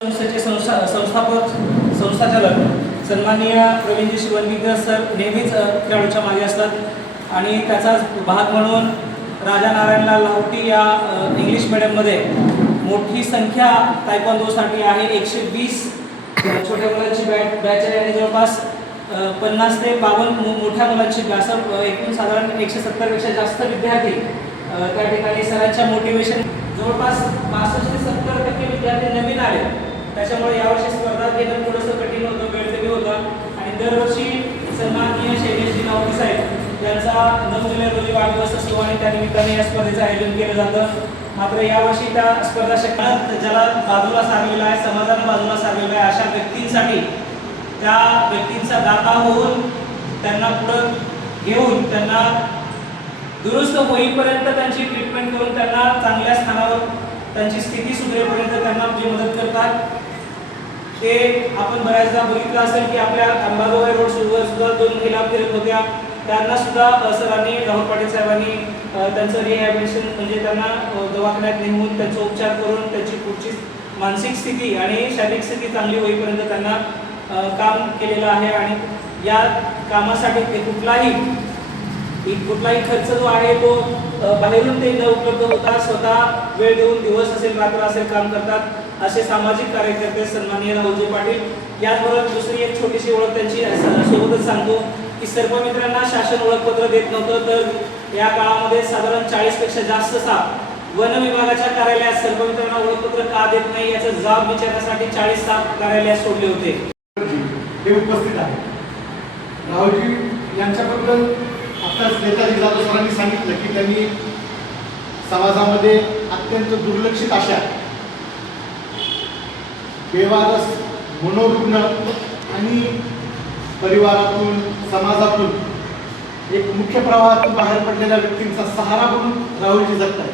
संस्थेचे संस्थापक संस्थाचालक सन्माननीय प्रवीणजी शिवणगीकर सर नेहमीच खेळाडूच्या मागे असतात आणि त्याचाच भाग म्हणून राजा नारायणलाल लाहोटी या इंग्लिश मीडियममध्ये मोठी संख्या तायक्वांदोसाठी आहे. 120 छोट्या मुलांची बॅच आहे आणि जवळपास 50 ते 52 मोठ्या मुलांची असं एकूण साधारण 170 पेक्षा जास्त विद्यार्थी त्या ठिकाणी सरांच्या मोटिवेशन जवळपास 65 ते 70% विद्यार्थी नवीन आले. त्याच्यामुळे यावर्षी स्पर्धा घेणं थोडंसं कठीण होतं, वेळ कमी होता आणि दरवर्षी सन्माननीय शैलेशजी लाहोटी साहेब यांचा 9 जुलै रोजी वाढदिवस असतो आणि त्या निमित्ताने या स्पर्धेचं आयोजन केलं जातं. मात्र यावर्षी त्या स्पर्धा शक्यत ज्याला बाजूला सारलेला आहे, समाजानं बाजूला सारलेला आहे, अशा व्यक्तींसाठी त्या व्यक्तींचा दाता होऊन त्यांना पुढं घेऊन त्यांना दुरुस्त होईपर्यंत त्यांची ट्रीटमेंट करून त्यांना चांगल्या स्थानावर त्यांची स्थिती सुधारेपर्यंत त्यांना जी मदत करतात ते आपण बऱ्याचदा बघितलं असेल की आपल्या अंबाजोगाई रोड सुद्धा 2 महिला फिरत होत्या. त्यांना सुद्धा सरांनी राहुल पाटील साहेबांनी त्यांचं रिहॅबिलिटेशन म्हणजे त्यांना दवाखान्यात नेमून त्यांचा उपचार करून त्यांची पुढची मानसिक स्थिती आणि शारीरिक स्थिती चांगली होईपर्यंत त्यांना काम केलेलं आहे. आणि या कामासाठी ते कुठलाही खर्च जो आहे तो बाहेरून ते न उपलब्ध होता स्वतः वेळ देऊन दिवस असेल रात्र असेल काम करतात. असे सामाजिक कार्यकर्ते सन्माननीय राहुलजी पाटील. याचबरोबर दुसरी एक छोटीशी ओळख त्यांची सोबतच सांगतो की सर्पमित्रांना शासन ओळखपत्र देत नव्हतं, तर या काळामध्ये साधारण 40 पेक्षा जास्त साप वन विभागाच्या कार्यालयात सर्पमित्रांना ओळखपत्र का देत नाही याचा जबाब विचारण्यासाठी 40 साप कार्यालयात सोडले होते. ते उपस्थित आहे. राहुलजी यांच्याबद्दल आताच नेताजी जाधव सरांनी सांगितलं की त्यांनी समाजामध्ये अत्यंत दुर्लक्षित अशा बेवारस मनोरुग्ण आणि परिवारातून समाजातून एक मुख्य प्रवाहातून बाहेर पडलेल्या व्यक्तींचा सहारा म्हणून राहुलजी जगतात.